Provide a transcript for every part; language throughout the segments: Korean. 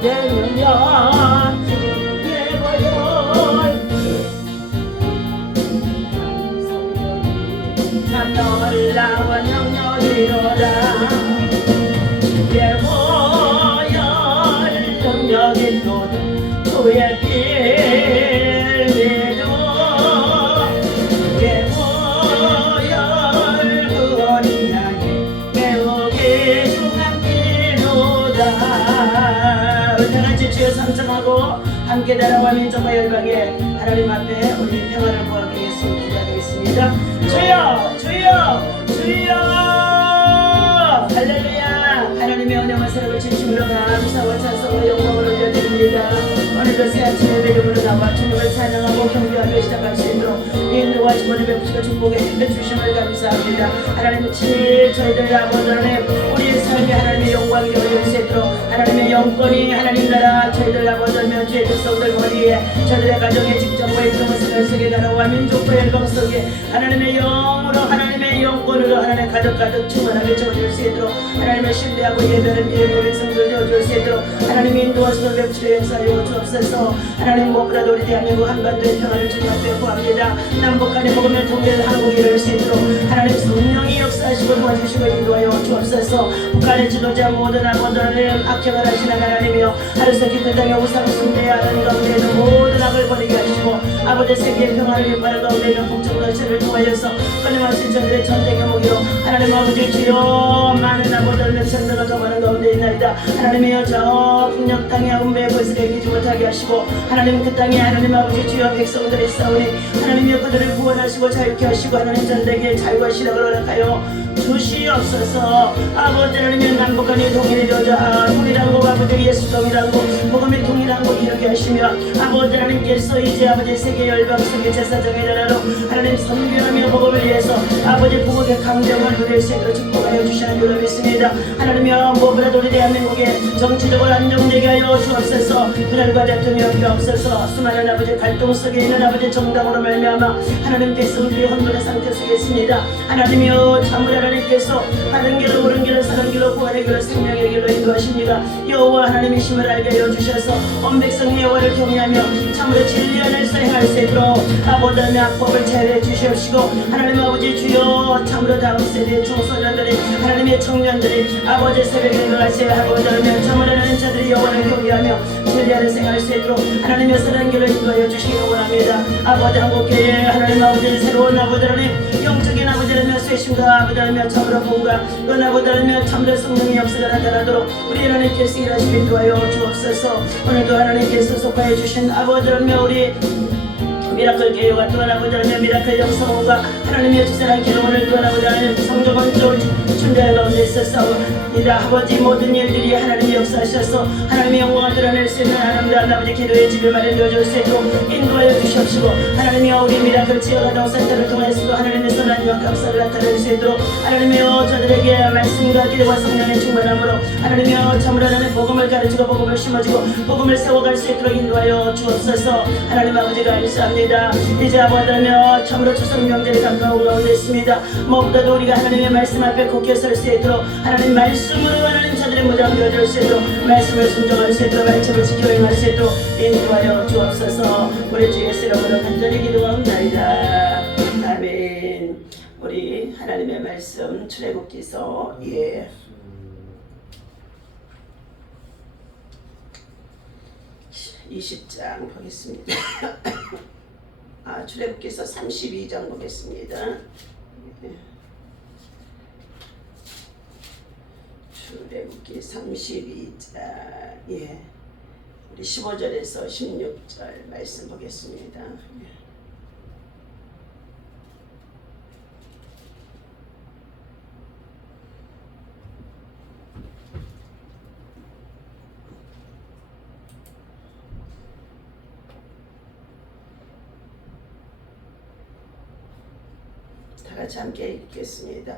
내 능력 예고요 참 놀라운 능력이로다 예고열 능력이 또 주의 길 믿어 예고열 그 어린 양이 매우 귀중한 길로다 우리 다같이 주여 상정하고 함께 나라와 민족과 열방에 하나님 앞에 우리 평화를 구하기 위해서 기도하겠습니다. 주여 주여 주여 할렐루야 하나님의 은혜와 사랑을 진심으로 감사와 찬송과 영광을 올려드립니다. 오늘도 새 아침의 배경으로 나와 주님을 찬양하고 경배하며 시작할 수 있도록 인도와 주권을 베푸시고 축복해 주심을 감사합니다. 하나님 친히 저희들 아버지 하나님 우리의 삶이 하나님의 영광이 되어질 수 있도록 하나님의 영권이 하나님 나라 저희들 아버지 하나님 주의 백성들 머리에 저희들의 가정에 직장과 일동을 생활 속에 나라와 민족과 열방 속에 하나님의 영으로 하나님의 영권으로 하나님의 가득 충만하게 채워질 수 있도록 하나님의 신뢰하고 예배를 예배 백성들 되어줄 수 있도록 하나님의 인도와 주권을 베푸시고 역사하여 주옵소서. 하나님 무엇보다도 우리 대한민국 한반도의 평화를 주님 앞에 구합니다. 남북 간의 복음의 통일을 한국이 이룰 수 있도록 하나님 성령이 역사하시고 도와주시고 인도하여 주옵소서. 북한의 지도자 모든 아버지는 악행을 하시는 하나님이여 하루새 깊은 땅에 우상 숭배하는 가운데에는 모든 악을 버리게 하시고 아버지 세계의 평화를 유발하는 가운데에는 북쪽과 시를 통하여서 끊임없이 저들의 전쟁의 무기로 하나님 아버지 주여 많은 아버지들 명성들과 더많은 가운데 있나이다. 하나님이여 저 북녘 땅의 음배의 것을 이기지 못하게 하시고 하나님 그 땅에 하나님 아버지 주여 백성들이 싸우니 하나님이여 그들을 구원하시고 자유케 하시고 하나님 전대기의 자유와 실력을 허락하여 주시옵소서. 아버지 하나님의 남북한이 동일이 되어자 통일한 것 아버지 예수 통일한 것 복음이 통일한 것 이루게 하시며 아버지 하나님께서 이제 아버지 세계 열방 속의 제사장의 나라로 하나님 선교하며 복음을 위해서 아버지 부국의 강정을 누릴 수 있도록 축복하여 주시는 줄로 믿습니다. 하나님이여 무엇보다도 우리 대한민국의 정치적으로 안정되게 하여 주옵소서. 분열과 대통령 필요 없어서 수많은 아버지 갈등 속에 있는 아버지 정당으로 말미암아 하나님 백성들이 혼돈의 상태 속에 있습니다. 하나님이여 참으로 하나님께서 바른 길로 옳은 길로 사는 길로 구원의 길로 생명의 길로 인도하십니다. 여호와 하나님의 힘을 알게 하여 주셔서 온 백성이 여호와를 경외하며 참으로 진리 안에서 행할 수 있도록 아버지 하나님의 악법을 제외해 주시옵시고 하나님 아버지 주여 참으로 다음 세대의 청소년들이 하나님의 청년들이 아버지 새벽에 일어나시어 아버지 하나님 참으로 하나님 자들이 여호와를 경외하며 진리 안에서 행할 수 있도록 하나님의 선한 길로 인도하여 주시기 원합니다. 아버지 한국교회 하나님 아버지 새로운 아버지 하나님 영적인 아버지 하나님 쇄신과 아버지 하나님 참으로 본과 그 아버지 하나님 참으로 성령의 역사가 나타나도록 우리 하나님께서 일하시기 인도하여 주옵소서. 오늘도 하나님께서 속하여 주신 아버지 하나님 우리 미라클 교회와 또한 아버지 하나님 미라클 영성과 하나님의 주사랑 기도원을 또한 아버지 하나님 성적은 춘자의 가운데 있어서 이라 아버지 모든 일들이 하나님의 역사하셔서 하나님의 영광을 드러낼 수 있는 하나님의 아버지 기도의 집을 마련되어줄 수 있도록 인도하여 주시옵시고 하나님이여 우리 미라클 지역아동센터를 통해서도 하나님의 선한 역사를 나타낼 수 있도록 하나님이여 저들에게 말씀과 기도와 성령의 충만함으로 하나님이여 참으로 하나님 복음을 가르치고 복음을 심어주고 복음을 세워갈 수 있도록 인도하여 주옵소서. 하나님 아버지가 일사합니다. 이제 아버지며 참으로 추석 명절이 가까운 가운데 있습니다. 무엇보다도 우리가 하나님의 말씀 앞에 굳게 설 수 있도록 하나님 말씀으로 하나님 저들의 무장 되어줄 수 있도록 말씀을 순종할 수 있도록 말씀을 지켜 행할 수 있도록 인도하여 주옵소서. 우리 주 예수 이름으로 간절히 기도합니다. 아멘. 우리 하나님의 말씀 출애굽기서 20장 보겠습니다. 출애굽기서 32장 보겠습니다. 출애굽기 32장 우리 15절에서 16절 말씀 보겠습니다. 같이 함께 읽겠습니다.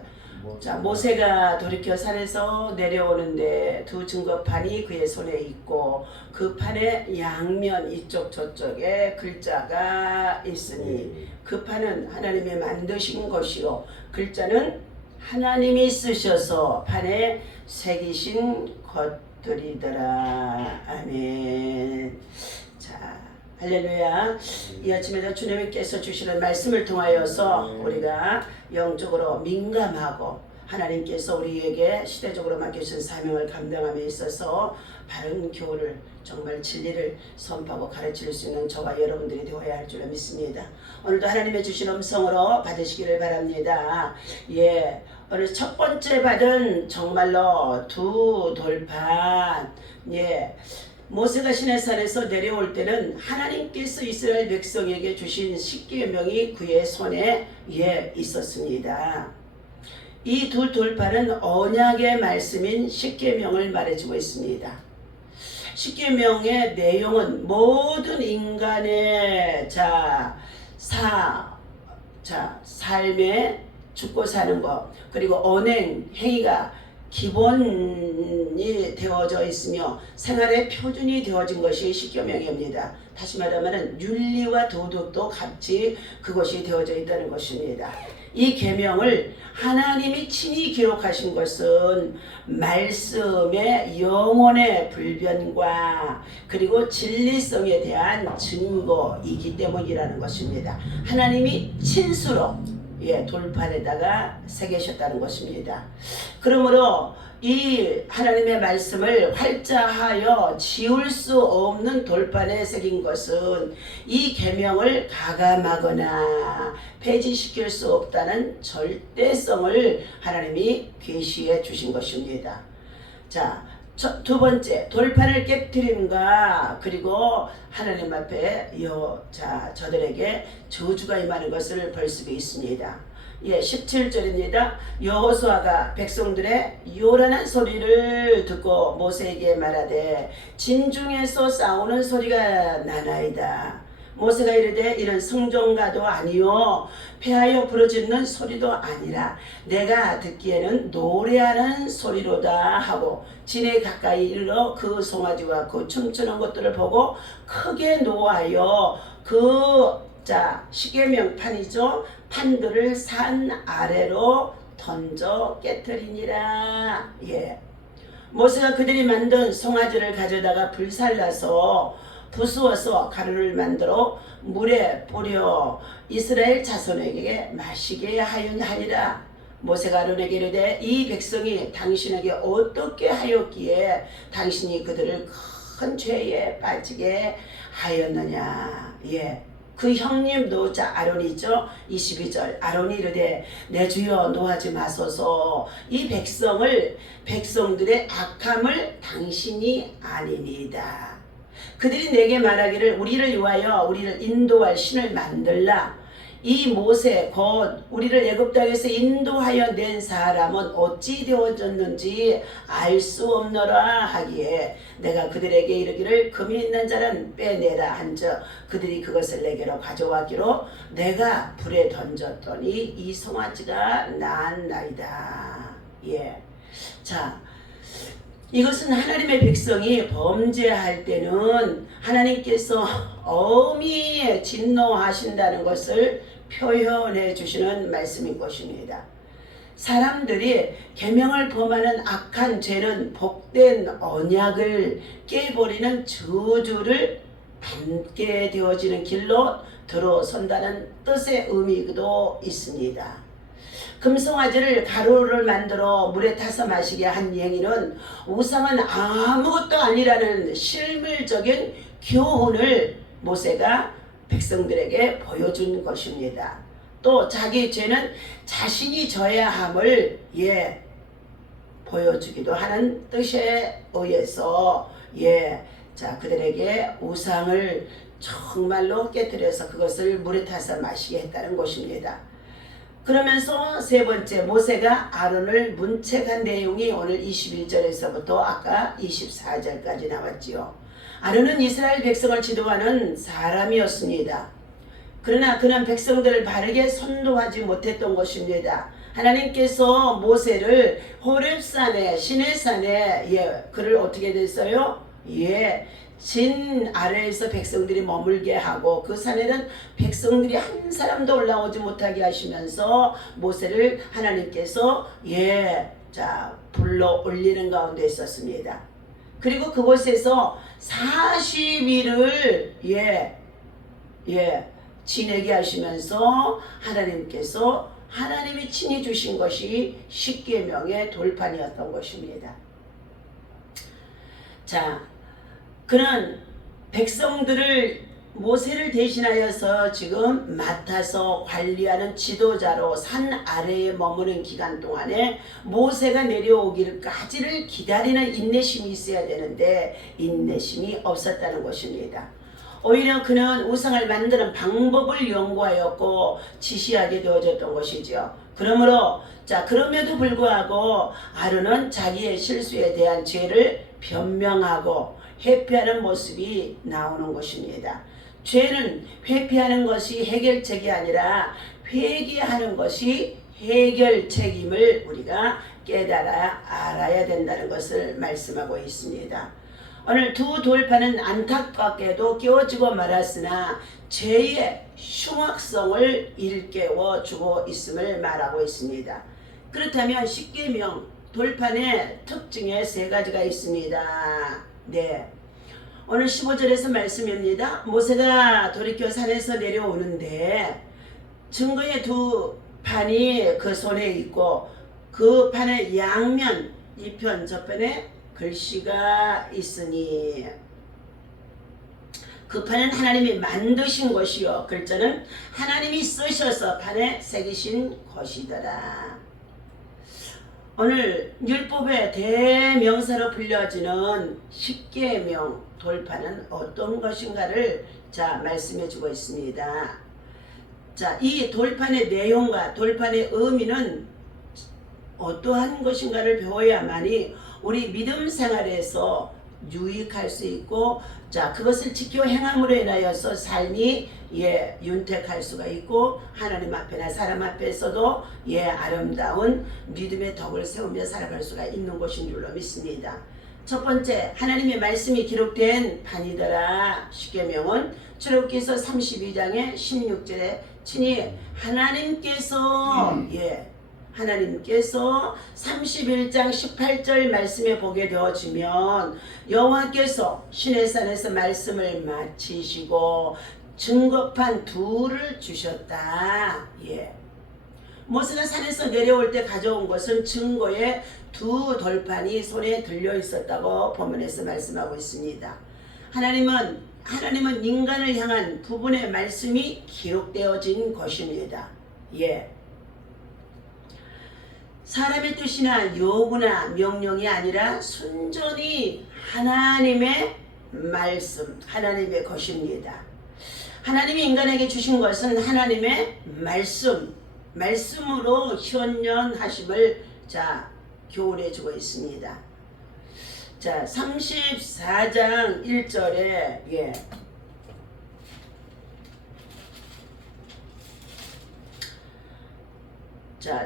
자, 모세가 돌이켜 산에서 내려오는데 두 증거판이 그의 손에 있고 그 판의 양면 이쪽 저쪽에 글자가 있으니 그 판은 하나님이 만드신 것이요 글자는 하나님이 쓰셔서 판에 새기신 드리더라. 아멘. 자, 할렐루야. 이 아침에도 주님께서 주시는 말씀을 통하여서 우리가 영적으로 민감하고 하나님께서 우리에게 시대적으로 맡기신 사명을 감당함에 있어서 바른 교훈을, 정말 진리를 선포하고 가르칠 수 있는 저와 여러분들이 되어야 할 줄로 믿습니다. 오늘도 하나님의 주신 음성으로 받으시기를 바랍니다. 예, 오늘 첫 번째 받은 정말로 두 돌판. 예, 모세가 시내산에서 내려올 때는 하나님께서 이스라엘 백성에게 주신 십계명이 그의 손에 있었습니다. 이 두 돌판은 언약의 말씀인 십계명을 말해주고 있습니다. 십계명의 내용은 모든 인간의 삶에 죽고 사는 것, 그리고 언행, 행위가 기본이 되어져 있으며 생활의 표준이 되어진 것이 십계명입니다. 다시 말하면 윤리와 도덕도 같이 그것이 되어져 있다는 것입니다. 이 계명을 하나님이 친히 기록하신 것은 말씀의 영혼의 불변과 그리고 진리성에 대한 증거이기 때문이라는 것입니다. 하나님이 친수로 돌판에다가 새기셨다는 것입니다. 그러므로 이 하나님의 말씀을 활자하여 지울 수 없는 돌판에 새긴 것은 이 계명을 가감하거나 폐지시킬 수 없다는 절대성을 하나님이 계시해 주신 것입니다. 자, 두 번째, 돌판을 깨뜨림과 그리고 하나님 앞에 저들에게 저주가 임하는 것을 볼 수 있습니다. 17절입니다. 여호수아가 백성들의 요란한 소리를 듣고 모세에게 말하되 진중에서 싸우는 소리가 나나이다. 모세가 이르되 이는 승종가도 아니요 패하여 부르짖는 소리도 아니라 내가 듣기에는 노래하는 소리로다 하고 진에 가까이 이르러 그 송아지와 그 춤추는 것들을 보고 크게 노하여 십계명판이죠. 판들을 산 아래로 던져 깨뜨리니라. 모세가 그들이 만든 송아지를 가져다가 불살라서 부수어서 가루를 만들어 물에 뿌려 이스라엘 자손에게 마시게 하였느니라. 모세가 아론에게 이르되 이 백성이 당신에게 어떻게 하였기에 당신이 그들을 큰 죄에 빠지게 하였느냐. 그 형님 노자 아론이죠. 22절 아론이 이르되 내 주여 노하지 마소서. 이 백성들의 악함을 당신이 아니니다. 그들이 내게 말하기를 우리를 위하여 우리를 인도할 신을 만들라. 이 모세 곧 우리를 애굽 땅에서 인도하여 낸 사람은 어찌 되어졌는지 알 수 없노라 하기에 내가 그들에게 이르기를 금이 있는 자는 빼내라 한즉 그들이 그것을 내게로 가져왔기로 내가 불에 던졌더니 이 송아지가 나았나이다. 이것은 하나님의 백성이 범죄할 때는 하나님께서 엄히 진노하신다는 것을 표현해 주시는 말씀인 것입니다. 사람들이 계명을 범하는 악한 죄는 복된 언약을 깨버리는 저주를 받게 되어지는 길로 들어선다는 뜻의 의미도 있습니다. 금송아지를 가루를 만들어 물에 타서 마시게 한 행위는 우상은 아무것도 아니라는 실물적인 교훈을 모세가 백성들에게 보여준 것입니다. 또 자기 죄는 자신이 져야 함을 보여주기도 하는 뜻에 의해서 그들에게 우상을 정말로 깨뜨려서 그것을 물에 타서 마시게 했다는 것입니다. 그러면서 세 번째 모세가 아론을 문책한 내용이 오늘 21절에서부터 아까 24절까지 나왔지요. 아론은 이스라엘 백성을 지도하는 사람이었습니다. 그러나 그는 백성들을 바르게 선도하지 못했던 것입니다. 하나님께서 모세를 호렙산에 시내산에 그를 어떻게 됐어요? 진 아래에서 백성들이 머물게 하고 그 산에는 백성들이 한 사람도 올라오지 못하게 하시면서 모세를 하나님께서 불러 올리는 가운데 있었습니다. 그리고 그곳에서 40일을 지내게 하시면서 하나님이 친히 주신 것이 십계명의 돌판이었던 것입니다. 자, 그는 백성들을 모세를 대신하여서 지금 맡아서 관리하는 지도자로 산 아래에 머무는 기간 동안에 모세가 내려오기까지를 기다리는 인내심이 있어야 되는데 인내심이 없었다는 것입니다. 오히려 그는 우상을 만드는 방법을 연구하였고 지시하게 되어졌던 것이죠. 그럼에도 불구하고 아론은 자기의 실수에 대한 죄를 변명하고 회피하는 모습이 나오는 것입니다. 죄는 회피하는 것이 해결책이 아니라 회개하는 것이 해결책임을 우리가 깨달아 알아야 된다는 것을 말씀하고 있습니다. 오늘 두 돌판은 안타깝게도 깨워지고 말았으나 죄의 흉악성을 일깨워 주고 있음을 말하고 있습니다. 그렇다면 십계명 돌판의 특징에 세 가지가 있습니다. 오늘 15절에서 말씀입니다. 모세가 돌이켜 산에서 내려오는데 증거의 두 판이 그 손에 있고 그 판의 양면 이편 저편에 글씨가 있으니 그 판은 하나님이 만드신 것이요 글자는 하나님이 쓰셔서 판에 새기신 것이더라. 오늘 율법의 대명사로 불려지는 십계명 돌판은 어떤 것인가를 말씀해 주고 있습니다. 이 돌판의 내용과 돌판의 의미는 어떠한 것인가를 배워야만이 우리 믿음 생활에서 유익할 수 있고 그것을 지켜 행함으로 인하여서 삶이 윤택할 수가 있고 하나님 앞에나 사람 앞에서도 아름다운 믿음의 덕을 세우며 살아갈 수가 있는 것인 줄로 믿습니다. 첫 번째, 하나님의 말씀이 기록된 판이더라. 십계명은 출애굽기서 32장의 16절에 친히 하나님께서 31장 18절 말씀에 보게 되어지면 여호와께서 시내산에서 말씀을 마치시고 증거판 둘을 주셨다. 모세가 산에서 내려올 때 가져온 것은 증거의 두 돌판이 손에 들려 있었다고 본문에서 말씀하고 있습니다. 하나님은 인간을 향한 부분의 말씀이 기록되어진 것입니다. 사람의 뜻이나 요구나 명령이 아니라 순전히 하나님의 말씀, 하나님의 것입니다. 하나님이 인간에게 주신 것은 하나님의 말씀으로 현현하심을 교훈해 주고 있습니다. 34장 1절에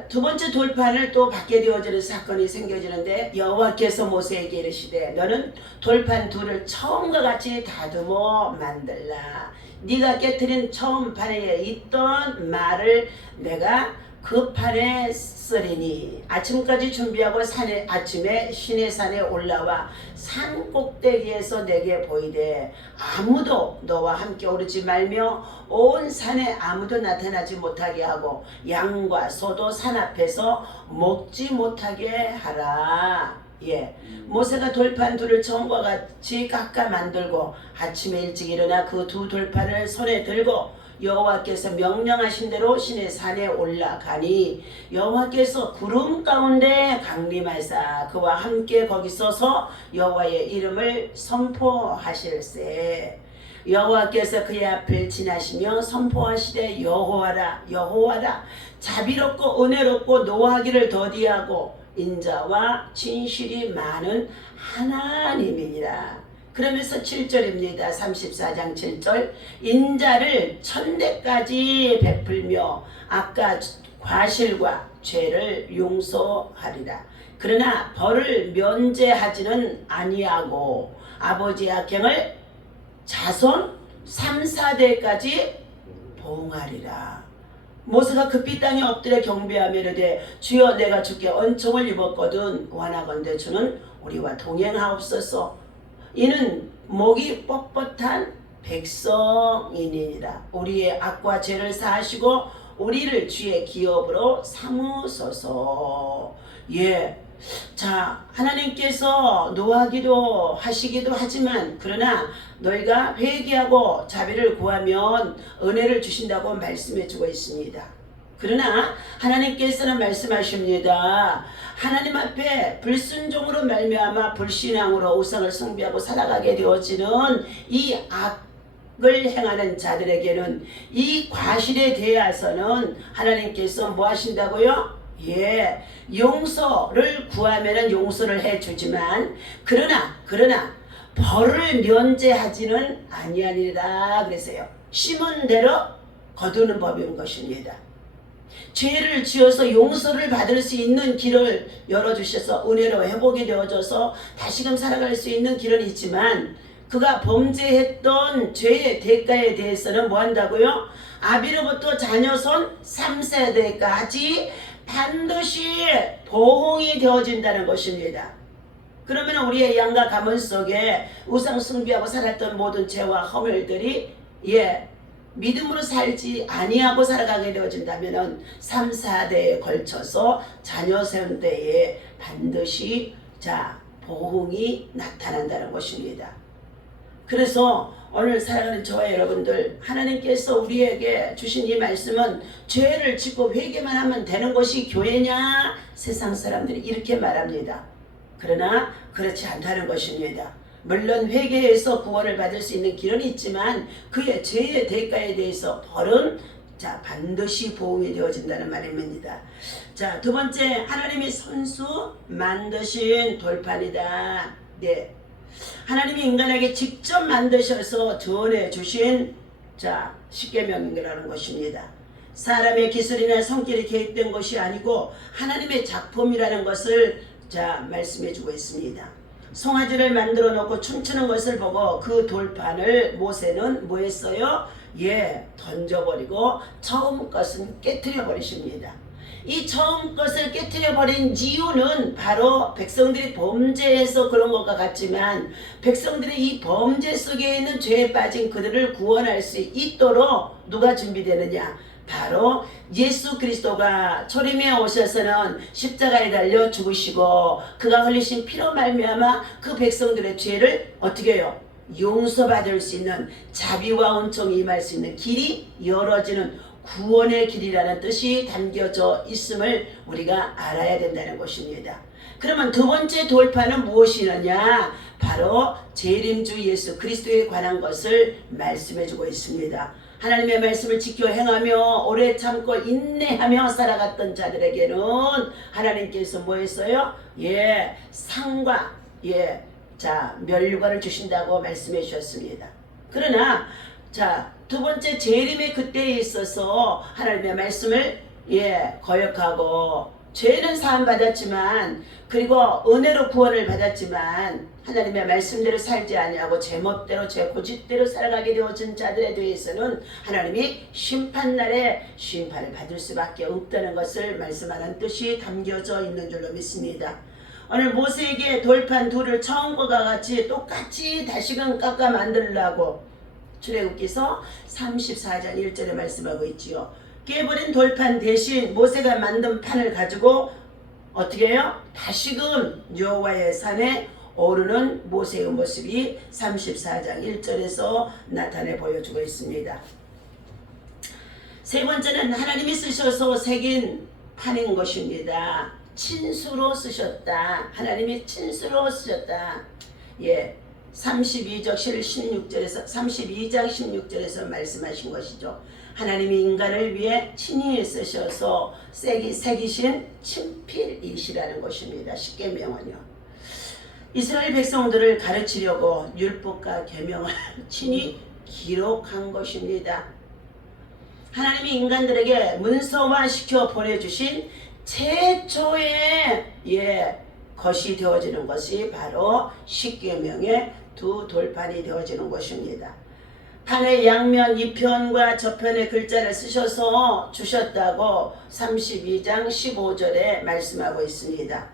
두 번째 돌판을 또 받게 되어지는 사건이 생겨지는데 여호와께서 모세에게 이르시되 너는 돌판 둘을 처음과 같이 다듬어 만들라. 네가 깨트린 처음 판에 있던 말을 내가 그 판에 쓰리니 아침까지 준비하고 아침에 시내산에 올라와 산 꼭대기에서 내게 보이되 아무도 너와 함께 오르지 말며 온 산에 아무도 나타나지 못하게 하고 양과 소도 산 앞에서 먹지 못하게 하라. 모세가 돌판 둘을 처음과 같이 깎아 만들고 아침에 일찍 일어나 그 두 돌판을 손에 들고 여호와께서 명령하신 대로 시내산에 올라가니 여호와께서 구름 가운데 강림하사 그와 함께 거기 서서 여호와의 이름을 선포하실세. 여호와께서 그의 앞을 지나시며 선포하시되 여호와라 여호와라 자비롭고 은혜롭고 노하기를 더디하고 인자와 진실이 많은 하나님이니라. 그러면서 7절입니다. 34장 7절 인자를 천대까지 베풀며 아까 과실과 죄를 용서하리라. 그러나 벌을 면제하지는 아니하고 아버지의 악행을 자손 3, 4대까지 보응하리라. 모세가 급히 땅에 엎드려 경배하며 이르되 주여 내가 주께 은총을 입었거든 원하건대 주는 우리와 동행하옵소서. 이는 목이 뻣뻣한 백성이니라. 우리의 악과 죄를 사하시고 우리를 주의 기업으로 삼으소서. 예. 자, 하나님께서 노하기도 하시기도 하지만 그러나 너희가 회개하고 자비를 구하면 은혜를 주신다고 말씀해 주고 있습니다. 그러나 하나님께서는 말씀하십니다. 하나님 앞에 불순종으로 말미암아 불신앙으로 우상을 숭배하고 살아가게 되어지는 이 악을 행하는 자들에게는 이 과실에 대해서는 하나님께서 뭐 하신다고요? 예, 용서를 구하면은 용서를 해주지만 그러나 벌을 면제하지는 아니하니라 그랬어요. 심은 대로 거두는 법인 것입니다. 죄를 지어서 용서를 받을 수 있는 길을 열어주셔서 은혜로 회복이 되어져서 다시금 살아갈 수 있는 길은 있지만 그가 범죄했던 죄의 대가에 대해서는 뭐 한다고요? 아비로부터 자녀손 3세대까지 반드시 보응이 되어진다는 것입니다. 그러면 우리의 양가 가문 속에 우상 숭배하고 살았던 모든 죄와 허물들이 믿음으로 살지 아니하고 살아가게 되어진다면 3, 4대에 걸쳐서 자녀 세운 때에 반드시 보응이 나타난다는 것입니다. 그래서 오늘 살아가는 저와 여러분들, 하나님께서 우리에게 주신 이 말씀은 죄를 짓고 회개만 하면 되는 것이 교회냐? 세상 사람들이 이렇게 말합니다. 그러나 그렇지 않다는 것입니다. 물론 회개해서 구원을 받을 수 있는 길은 있지만 그의 죄의 대가에 대해서 벌은 반드시 보응이 되어진다는 말입니다. 자, 두 번째, 하나님이 선수 만드신 돌판이다. 네. 하나님이 인간에게 직접 만드셔서 전해주신 십계명이라는 것입니다. 사람의 기술이나 성질이 개입된 것이 아니고 하나님의 작품이라는 것을 말씀해주고 있습니다. 송아지를 만들어 놓고 춤추는 것을 보고 그 돌판을 모세는 뭐 했어요? 던져버리고 처음 것은 깨트려 버리십니다. 이 처음 것을 깨트려 버린 이유는 바로 백성들이 범죄해서 그런 것과 같지만 백성들이 이 범죄 속에 있는 죄에 빠진 그들을 구원할 수 있도록 누가 준비되느냐? 바로 예수 그리스도가 초림에 오셔서는 십자가에 달려 죽으시고 그가 흘리신 피로 말미암아 그 백성들의 죄를 어떻게 해요? 용서받을 수 있는 자비와 은총이 임할 수 있는 길이 열어지는 구원의 길이라는 뜻이 담겨져 있음을 우리가 알아야 된다는 것입니다. 그러면 두 번째 돌파는 무엇이느냐? 바로 재림주 예수 그리스도에 관한 것을 말씀해주고 있습니다. 하나님의 말씀을 지켜 행하며 오래 참고 인내하며 살아갔던 자들에게는 하나님께서 뭐 했어요? 상과 멸류관을 주신다고 말씀해 주셨습니다. 그러나 두 번째 재림의 그때에 있어서 하나님의 말씀을 거역하고 죄는 사함 받았지만 그리고 은혜로 구원을 받았지만 하나님의 말씀대로 살지 아니하고 제멋대로 제 고집대로 살아가게 되어진 자들에 대해서는 하나님이 심판날에 심판을 받을 수밖에 없다는 것을 말씀하는 뜻이 담겨져 있는 줄로 믿습니다. 오늘 모세에게 돌판 둘을 처음과 같이 똑같이 다시금 깎아 만들려고 출애굽기서 34장 1절에 말씀하고 있지요. 깨버린 돌판 대신 모세가 만든 판을 가지고 어떻게 해요? 다시금 여호와의 산에 오르는 모세의 모습이 34장 1절에서 나타내 보여주고 있습니다. 세 번째는 하나님이 쓰셔서 새긴 판인 것입니다. 친수로 쓰셨다. 하나님이 친수로 쓰셨다. 32장 16절에서 말씀하신 것이죠. 하나님이 인간을 위해 친히 쓰셔서 새기신 친필이시라는 것입니다. 십계명은요. 이스라엘 백성들을 가르치려고 율법과 계명을 친히 기록한 것입니다. 하나님이 인간들에게 문서화시켜 보내주신 최초의 것이 되어지는 것이 바로 십계명의 두 돌판이 되어지는 것입니다. 판의 양면 이편과 저편의 글자를 쓰셔서 주셨다고 32장 15절에 말씀하고 있습니다.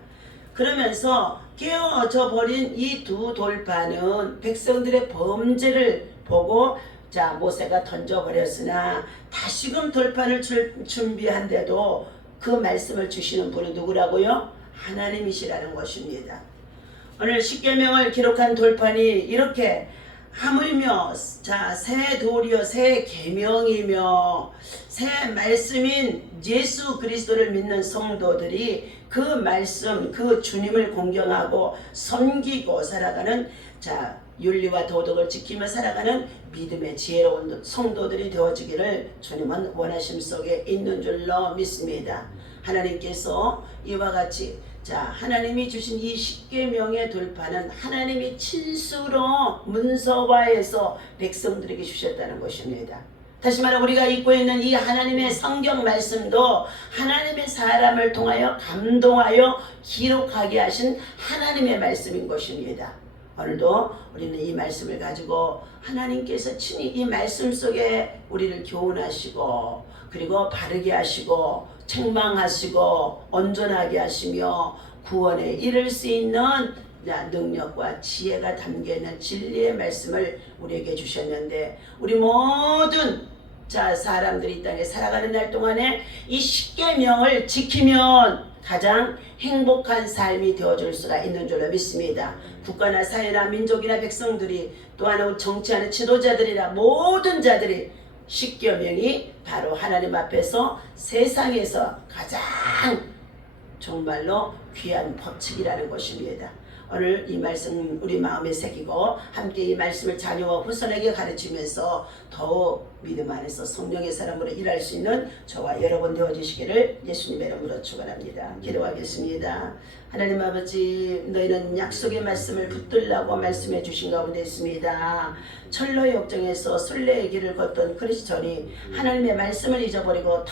그러면서 깨어져 버린 이 두 돌판은 백성들의 범죄를 보고 자 모세가 던져버렸으나 다시금 돌판을 준비한데도 그 말씀을 주시는 분이 누구라고요? 하나님이시라는 것입니다. 오늘 십계명을 기록한 돌판이 이렇게 하물며 새 돌이요 새 계명이며 새 말씀인 예수 그리스도를 믿는 성도들이 그 말씀 그 주님을 공경하고 섬기고 살아가는 윤리와 도덕을 지키며 살아가는 믿음의 지혜로운 성도들이 되어지기를 주님은 원하심 속에 있는 줄로 믿습니다. 하나님께서 이와 같이 하나님이 주신 이 십계명의 돌판은 하나님이 친수로 문서화해서 백성들에게 주셨다는 것입니다. 다시 말해 우리가 읽고 있는 이 하나님의 성경 말씀도 하나님의 사람을 통하여 감동하여 기록하게 하신 하나님의 말씀인 것입니다. 오늘도 우리는 이 말씀을 가지고 하나님께서 친히 이 말씀 속에 우리를 교훈하시고 그리고 바르게 하시고 책망하시고 온전하게 하시며 구원에 이를 수 있는 능력과 지혜가 담겨있는 진리의 말씀을 우리에게 주셨는데 우리 모든 사람들이 이 땅에 살아가는 날 동안에 이 십계명을 지키면 가장 행복한 삶이 되어줄 수가 있는 줄로 믿습니다. 국가나 사회나 민족이나 백성들이 또한 정치하는 지도자들이나 모든 자들이 십계명이 바로 하나님 앞에서 세상에서 가장 정말로 귀한 법칙이라는 것입니다. 오늘 이 말씀 우리 마음에 새기고 함께 이 말씀을 자녀와 후손에게 가르치면서 더욱 믿음 안에서 성령의 사람으로 일할 수 있는 저와 여러분 되어주시기를 예수님의 이름으로 축원합니다. 기도하겠습니다. 하나님 아버지 너희는 약속의 말씀을 붙들라고 말씀해 주신 가운데 있습니다. 철로의 역정에서 순례의 길을 걷던 크리스천이 하나님의 말씀을 잊어버리고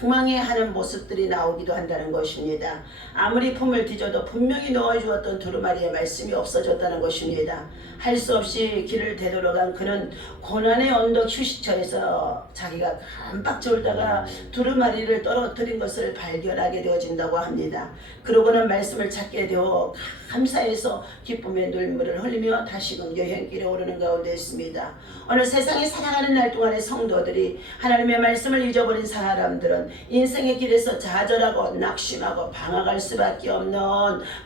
당망해하는 모습들이 나오기도 한다는 것입니다. 아무리 품을 뒤져도 분명히 넣어주었던 두루마리의 말씀이 없어졌다는 것입니다. 할 수 없이 길을 되돌아간 그는 고난의 언덕 휴식처에서 자기가 깜빡 졸다가 두루마리를 떨어뜨린 것을 발견하게 되어진다고 합니다. 그러고는 말씀을 찾게 되어 감사해서 기쁨의 눈물을 흘리며 다시금 여행길에 오르는 가운데 있습니다. 오늘 세상에 살아가는 날 동안의 성도들이 하나님의 말씀을 잊어버린 사람들은 인생의 길에서 좌절하고 낙심하고 방황할 수밖에 없는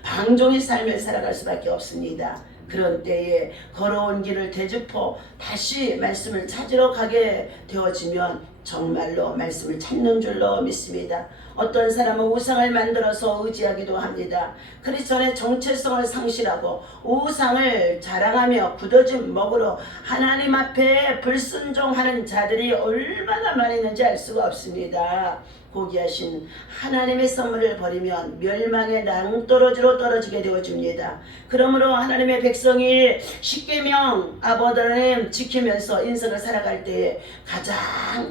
방종의 삶을 살아갈 수밖에 없습니다. 그런 때에 걸어온 길을 되짚어 다시 말씀을 찾으러 가게 되어지면 정말로 말씀을 찾는 줄로 믿습니다. 어떤 사람은 우상을 만들어서 의지하기도 합니다. 크리스천의 정체성을 상실하고 우상을 자랑하며 굳어진 먹으로 하나님 앞에 불순종하는 자들이 얼마나 많이 있는지 알 수가 없습니다. 고귀하신 하나님의 선물을 버리면 멸망의 낭떠러지로 떨어지게 되어집니다. 그러므로 하나님의 백성이 십계명 아버지 하나님 지키면서 인생을 살아갈 때에 가장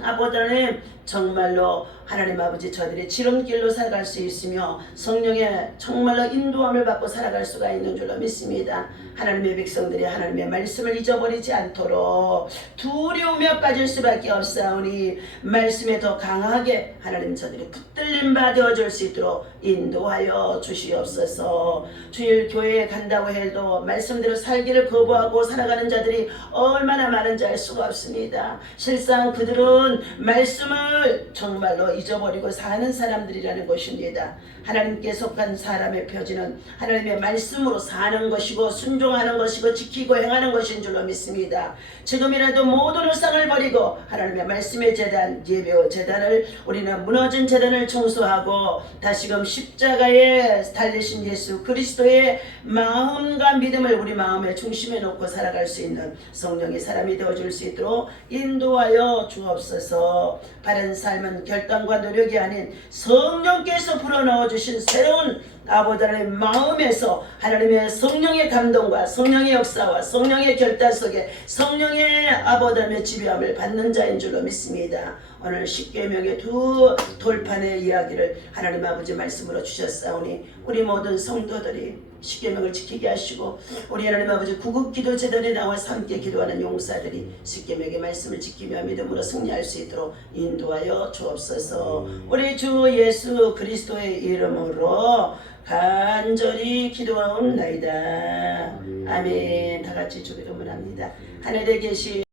아버지 하나님 정말로 하나님 아버지 저들이 지름길로 살아갈 수 있으며 성령의 정말로 인도함을 받고 살아갈 수가 있는 줄로 믿습니다. 하나님의 백성들이 하나님의 말씀을 잊어버리지 않도록 두려움에 빠질 수밖에 없사오니 말씀에 더 강하게 하나님 저들이 붙들림 바 되어줄 수 있도록 인도하여 주시옵소서. 주일 교회에 간다고 해도 말씀대로 살기를 거부하고 살아가는 자들이 얼마나 많은지 알 수가 없습니다. 실상 그들은 말씀을 정말로 잊어버리고 사는 사람들이라는 것입니다. 하나님께 속한 사람의 표지는 하나님의 말씀으로 사는 것이고 순종하는 것이고 지키고 행하는 것인 줄로 믿습니다. 지금이라도 모든 우상을 버리고 하나님의 말씀의 제단 예배의 제단을 우리는 무너진 제단을 청소하고 다시금 십자가에 달리신 예수 그리스도의 마음과 믿음을 우리 마음의 중심에 놓고 살아갈 수 있는 성령의 사람이 되어줄 수 있도록 인도하여 주옵소서. 바른 삶은 결단과 노력이 아닌 성령께서 불어넣어 주신 새로운 아버지 하나님의 마음에서 하나님의 성령의 감동과 성령의 역사와 성령의 결단 속에 성령의 아버지 하나님의 지배함을 받는 자인 줄로 믿습니다. 오늘 십계명의 두 돌판의 이야기를 하나님 아버지 말씀으로 주셨사오니 우리 모든 성도들이 십계명을 지키게 하시고 우리 하나님 아버지 구급기도 제단에 나와서 함께 기도하는 용사들이 십계명의 말씀을 지키며 믿음으로 승리할 수 있도록 인도하여 주옵소서. 우리 주 예수 그리스도의 이름으로 간절히 기도하옵나이다. 아멘. 다 같이 주기도문합니다. 하늘에 계신